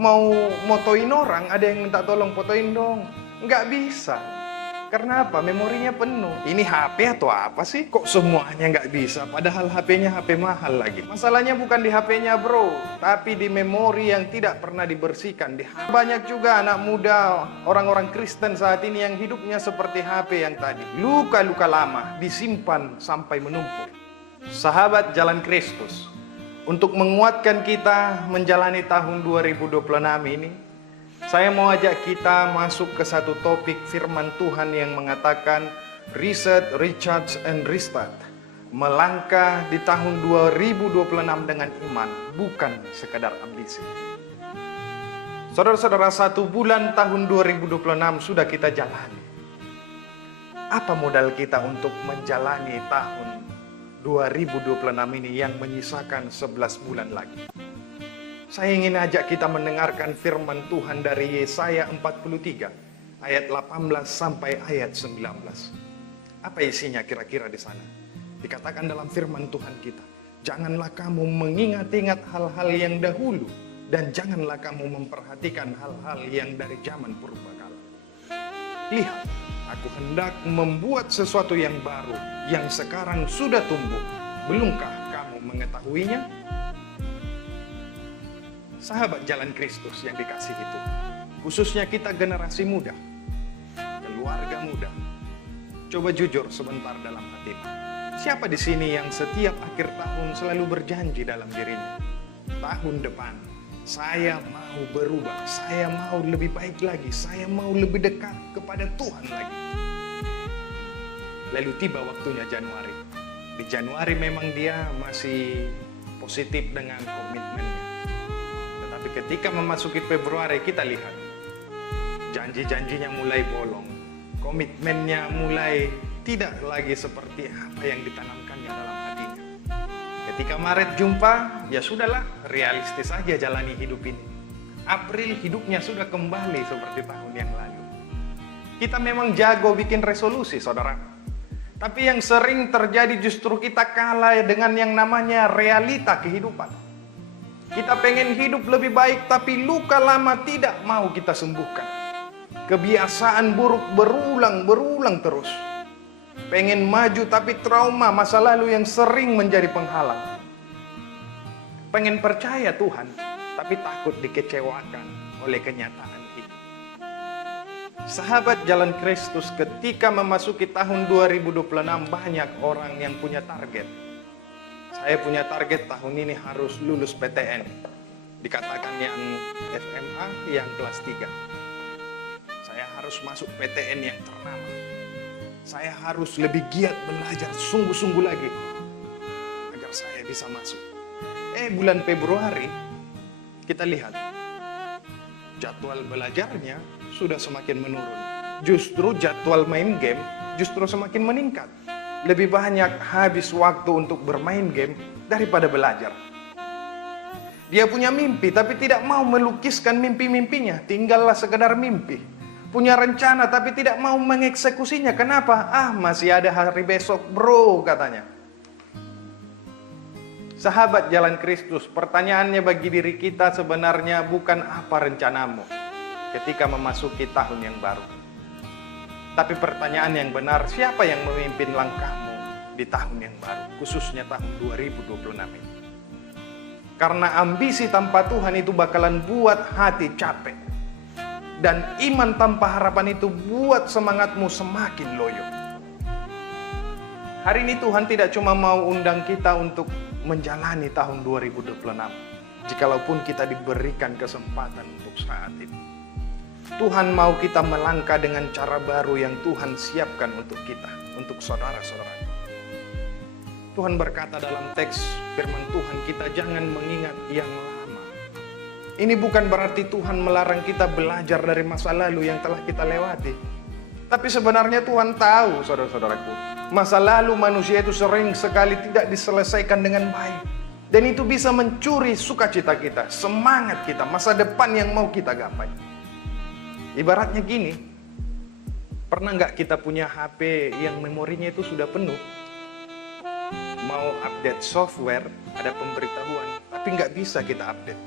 mau motoin orang, ada yang minta tolong fotoin dong. Nggak bisa. Karena apa? Memorinya penuh. Ini HP atau apa sih? Kok semuanya nggak bisa? Padahal HP-nya HP mahal lagi. Masalahnya bukan di HP-nya bro, tapi di memori yang tidak pernah dibersihkan. Banyak juga anak muda, orang-orang Kristen saat ini yang hidupnya seperti HP yang tadi. Luka-luka lama disimpan sampai menumpuk. Sahabat Jalan Kristus, untuk menguatkan kita menjalani tahun 2026 ini, saya mau ajak kita masuk ke satu topik firman Tuhan yang mengatakan reset, recharge, and restart. Melangkah di tahun 2026 dengan iman, bukan sekadar ambisi. Saudara-saudara, 1 bulan tahun 2026 sudah kita jalani. Apa modal kita untuk menjalani tahun 2026 ini yang menyisakan 11 bulan lagi? Saya ingin ajak kita mendengarkan firman Tuhan dari Yesaya 43 ayat 18 sampai ayat 19. Apa isinya kira-kira di sana? Dikatakan dalam firman Tuhan kita, janganlah kamu mengingat-ingat hal-hal yang dahulu, dan janganlah kamu memperhatikan hal-hal yang dari zaman purbakala. Lihat, aku hendak membuat sesuatu yang baru, yang sekarang sudah tumbuh. Belumkah kamu mengetahuinya? Sahabat Jalan Kristus yang dikasihi Tuhan, khususnya kita generasi muda, keluarga muda, coba jujur sebentar dalam hatimu. Siapa di sini yang setiap akhir tahun selalu berjanji dalam dirinya, tahun depan saya mau berubah, saya mau lebih baik lagi, saya mau lebih dekat kepada Tuhan lagi. Lalu tiba waktunya Januari. Di Januari memang dia masih positif dengan komitmennya. Ketika memasuki Februari, kita lihat janji-janjinya mulai bolong, komitmennya mulai tidak lagi seperti apa yang ditanamkannya dalam hatinya. Ketika Maret jumpa, ya sudahlah, realistis saja jalani hidup ini. April hidupnya sudah kembali seperti tahun yang lalu. Kita memang jago bikin resolusi, saudara. Tapi yang sering terjadi justru kita kalah dengan yang namanya realita kehidupan. Kita pengen hidup lebih baik, tapi luka lama tidak mau kita sembuhkan. Kebiasaan buruk berulang terus. Pengen maju, tapi trauma masa lalu yang sering menjadi penghalang. Pengen percaya Tuhan, tapi takut dikecewakan oleh kenyataan hidup. Sahabat Jalan Kristus, ketika memasuki tahun 2026, banyak orang yang punya target. Saya punya target tahun ini harus lulus PTN. Dikatakan yang SMA, yang kelas 3. Saya harus masuk PTN yang ternama. Saya harus lebih giat belajar sungguh-sungguh lagi agar saya bisa masuk. Bulan Februari kita lihat jadwal belajarnya sudah semakin menurun. Justru jadwal main game justru semakin meningkat. Lebih banyak habis waktu untuk bermain game daripada belajar. Dia punya mimpi tapi tidak mau melukiskan mimpi-mimpinya. Tinggallah sekedar mimpi. Punya rencana tapi tidak mau mengeksekusinya. Kenapa? Masih ada hari besok bro, katanya. Sahabat Jalan Kristus, pertanyaannya bagi diri kita sebenarnya bukan apa rencanamu ketika memasuki tahun yang baru. Tapi pertanyaan yang benar, siapa yang memimpin langkahmu di tahun yang baru, khususnya tahun 2026 ini? Karena ambisi tanpa Tuhan itu bakalan buat hati capek. Dan iman tanpa harapan itu buat semangatmu semakin loyo. Hari ini Tuhan tidak cuma mau undang kita untuk menjalani tahun 2026. Jikalaupun kita diberikan kesempatan untuk saat ini. Tuhan mau kita melangkah dengan cara baru yang Tuhan siapkan untuk kita, untuk saudara-saudara. Tuhan berkata dalam teks firman Tuhan, kita jangan mengingat yang lama. Ini bukan berarti Tuhan melarang kita belajar dari masa lalu yang telah kita lewati. Tapi sebenarnya Tuhan tahu, saudara-saudaraku, masa lalu manusia itu sering sekali tidak diselesaikan dengan baik. Dan itu bisa mencuri sukacita kita, semangat kita, masa depan yang mau kita gapai. Ibaratnya gini, pernah nggak kita punya HP yang memorinya itu sudah penuh? Mau update software, ada pemberitahuan, tapi nggak bisa kita update.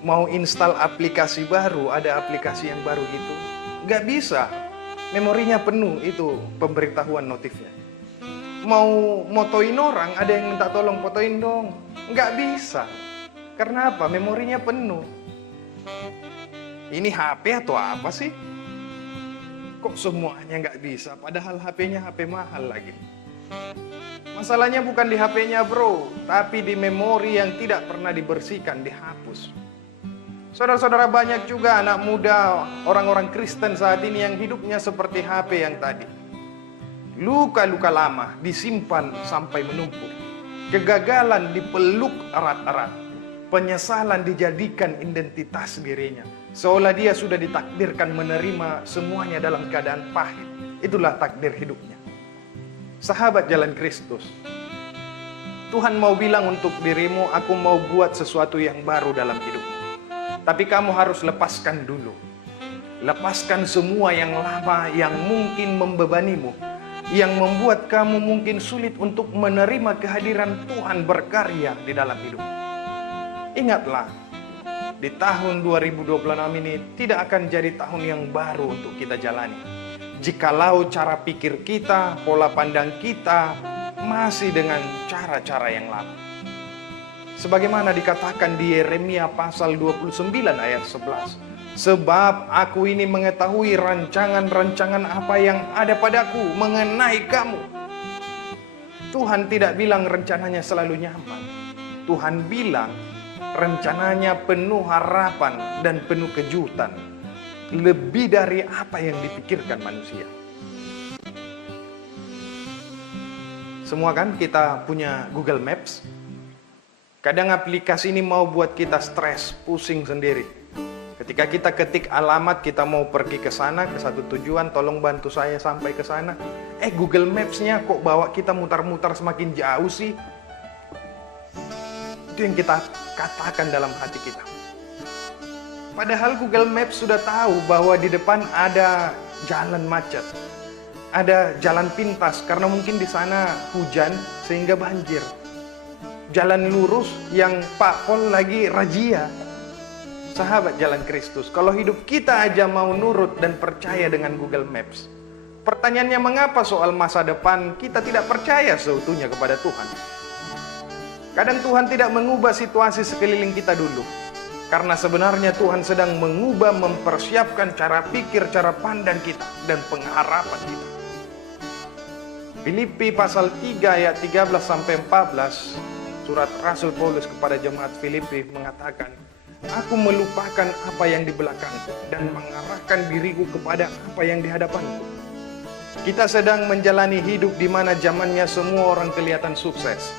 Mau install aplikasi baru, ada aplikasi yang baru itu, nggak bisa. Memorinya penuh, itu pemberitahuan notifnya. Mau motoin orang, ada yang minta tolong fotoin dong, nggak bisa. Karena apa? Memorinya penuh. Ini HP atau apa sih? Kok semuanya nggak bisa? Padahal HP-nya HP mahal lagi. Masalahnya bukan di HP-nya bro, tapi di memori yang tidak pernah dibersihkan, dihapus. Saudara-saudara, banyak juga anak muda, orang-orang Kristen saat ini yang hidupnya seperti HP yang tadi. Luka-luka lama disimpan sampai menumpuk. Kegagalan dipeluk erat-erat. Penyesalan dijadikan identitas dirinya. Seolah dia sudah ditakdirkan menerima semuanya dalam keadaan pahit. Itulah takdir hidupnya. Sahabat jalan Kristus, Tuhan mau bilang untuk dirimu, aku mau buat sesuatu yang baru dalam hidupmu. Tapi kamu harus lepaskan dulu. Lepaskan semua yang lama yang mungkin membebanimu, yang membuat kamu mungkin sulit untuk menerima kehadiran Tuhan berkarya di dalam hidup. Ingatlah, di tahun 2026 ini tidak akan jadi tahun yang baru untuk kita jalani jikalau cara pikir kita, pola pandang kita masih dengan cara-cara yang lama. Sebagaimana dikatakan di Yeremia pasal 29 ayat 11. Sebab aku ini mengetahui rancangan-rancangan apa yang ada padaku mengenai kamu. Tuhan tidak bilang rencananya selalu nyaman. Tuhan bilang rencananya penuh harapan dan penuh kejutan. Lebih dari apa yang dipikirkan manusia. Semua kan kita punya Google Maps. Kadang aplikasi ini mau buat kita stres, pusing sendiri. Ketika kita ketik alamat, kita mau pergi ke sana, ke satu tujuan, tolong bantu saya sampai ke sana. Google Maps-nya kok bawa kita mutar-mutar semakin jauh sih? Itu yang kita katakan dalam hati kita. Padahal Google Maps sudah tahu bahwa di depan ada jalan macet. Ada jalan pintas karena mungkin di sana hujan sehingga banjir. Jalan lurus yang Pak Pol lagi razia. Sahabat jalan Kristus, kalau hidup kita aja mau nurut dan percaya dengan Google Maps. Pertanyaannya, mengapa soal masa depan kita tidak percaya seutuhnya kepada Tuhan? Kadang Tuhan tidak mengubah situasi sekeliling kita dulu. Karena sebenarnya Tuhan sedang mengubah, mempersiapkan cara pikir, cara pandang kita, dan pengharapan kita. Filipi pasal 3 ayat 13-14, surat Rasul Paulus kepada jemaat Filipi mengatakan, aku melupakan apa yang di belakangku dan mengarahkan diriku kepada apa yang di hadapanku. Kita sedang menjalani hidup di mana zamannya semua orang kelihatan sukses.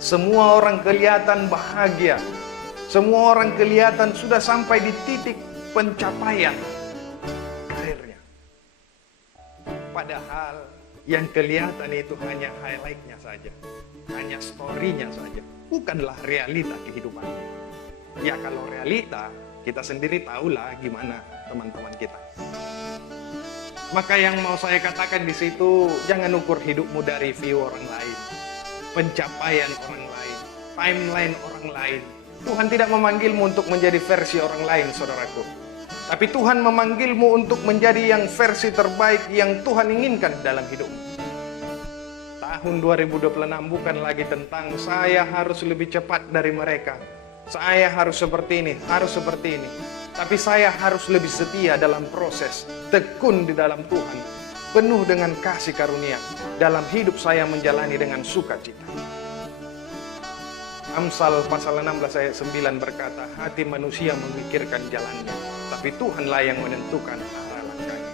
Semua orang kelihatan bahagia. Semua orang kelihatan sudah sampai di titik pencapaian karirnya. Padahal yang kelihatan itu hanya highlight-nya saja. Hanya story-nya saja. Bukanlah realita kehidupan. Ya kalau realita, kita sendiri tahulah gimana teman-teman kita. Maka yang mau saya katakan di situ, jangan ukur hidupmu dari view orang lain. Pencapaian orang lain. Timeline orang lain. Tuhan tidak memanggilmu untuk menjadi versi orang lain, saudaraku. Tapi Tuhan memanggilmu untuk menjadi yang versi terbaik yang Tuhan inginkan dalam hidupmu. Tahun 2026 bukan lagi tentang saya harus lebih cepat dari mereka. Saya harus seperti ini, harus seperti ini. Tapi saya harus lebih setia dalam proses, tekun di dalam Tuhan. Penuh dengan kasih karunia. Dalam hidup saya menjalani dengan sukacita. Amsal pasal 16 ayat 9 berkata, hati manusia memikirkan jalannya, tapi Tuhanlah yang menentukan arah langkahnya.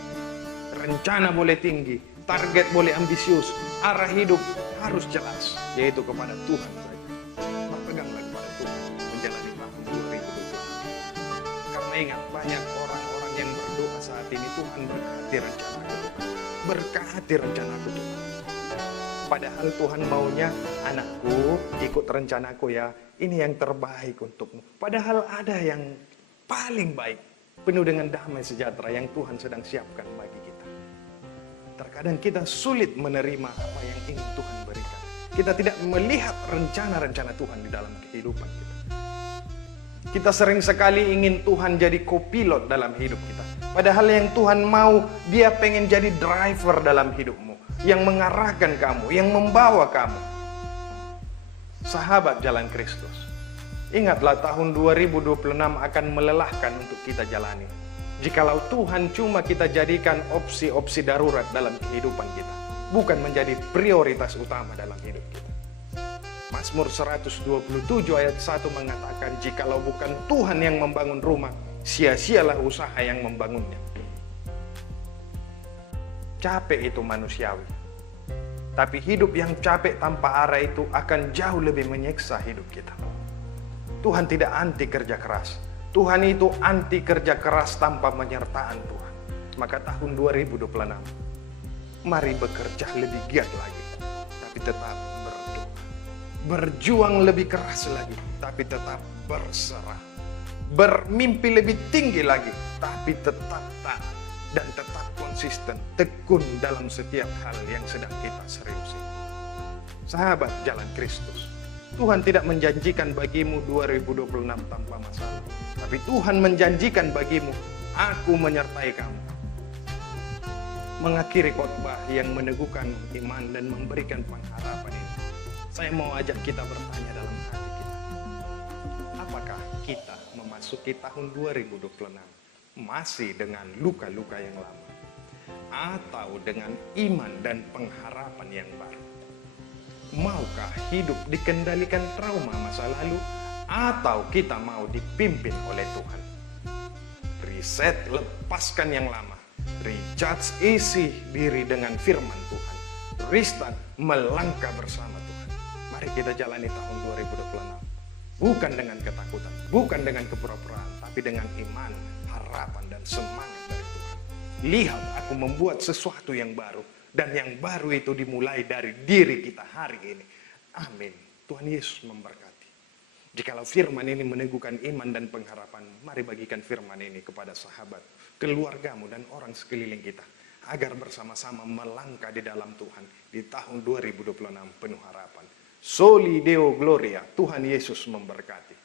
Rencana boleh tinggi, target boleh ambisius, arah hidup harus jelas, yaitu kepada Tuhan saja. Berpeganglah kepada Tuhan menjalani tahun 2020. Karena ingat, banyak orang-orang yang berdoa saat ini, Tuhan berkati rencanaku, berkati rencanaku Tuhan. Padahal Tuhan maunya, anakku ikut rencanaku ya, ini yang terbaik untukmu. Padahal ada yang paling baik, penuh dengan damai sejahtera yang Tuhan sedang siapkan bagi kita. Terkadang kita sulit menerima apa yang ingin Tuhan berikan. Kita tidak melihat rencana-rencana Tuhan di dalam kehidupan kita. Kita sering sekali ingin Tuhan jadi kopilot dalam hidup kita. Padahal yang Tuhan mau, Dia pengen jadi driver dalam hidupmu. Yang mengarahkan kamu, yang membawa kamu. Sahabat jalan Kristus. Ingatlah tahun 2026 akan melelahkan untuk kita jalani. Jikalau Tuhan cuma kita jadikan opsi-opsi darurat dalam kehidupan kita. Bukan menjadi prioritas utama dalam hidup kita. Mazmur 127 ayat 1 mengatakan, jikalau bukan Tuhan yang membangun rumah, sia-sialah usaha yang membangunnya. Capek itu manusiawi. Tapi hidup yang capek tanpa arah itu akan jauh lebih menyiksa hidup kita. Tuhan tidak anti kerja keras. Tuhan itu anti kerja keras tanpa penyertaan Tuhan. Maka tahun 2026, mari bekerja lebih giat lagi. Tapi tetap berdoa. Berjuang lebih keras lagi. Tapi tetap berserah. Bermimpi lebih tinggi lagi. Tapi tetap taat. Dan tetap konsisten, tekun dalam setiap hal yang sedang kita seriusi. Sahabat jalan Kristus, Tuhan tidak menjanjikan bagimu 2026 tanpa masalah. Tapi Tuhan menjanjikan bagimu, aku menyertai kamu. Mengakhiri khotbah yang meneguhkan iman dan memberikan pengharapan ini, saya mau ajak kita bertanya dalam hati kita. Apakah kita memasuki tahun 2026 masih dengan luka-luka yang lama, atau dengan iman dan pengharapan yang baru? Maukah hidup dikendalikan trauma masa lalu, atau kita mau dipimpin oleh Tuhan? Reset, lepaskan yang lama. Recharge, isi diri dengan firman Tuhan. Restart, melangkah bersama Tuhan. Mari kita jalani tahun 2026. Bukan dengan ketakutan, bukan dengan kepura-puraan, tapi dengan iman, harapan dan semangat dari Tuhan. Lihat, aku membuat sesuatu yang baru, dan yang baru itu dimulai dari diri kita hari ini. Amin. Tuhan Yesus memberkati. Jikalau firman ini meneguhkan iman dan pengharapan, mari bagikan firman ini kepada sahabat, keluargamu dan orang sekeliling kita, agar bersama-sama melangkah di dalam Tuhan di tahun 2026 penuh harapan. Soli Deo Gloria. Tuhan Yesus memberkati.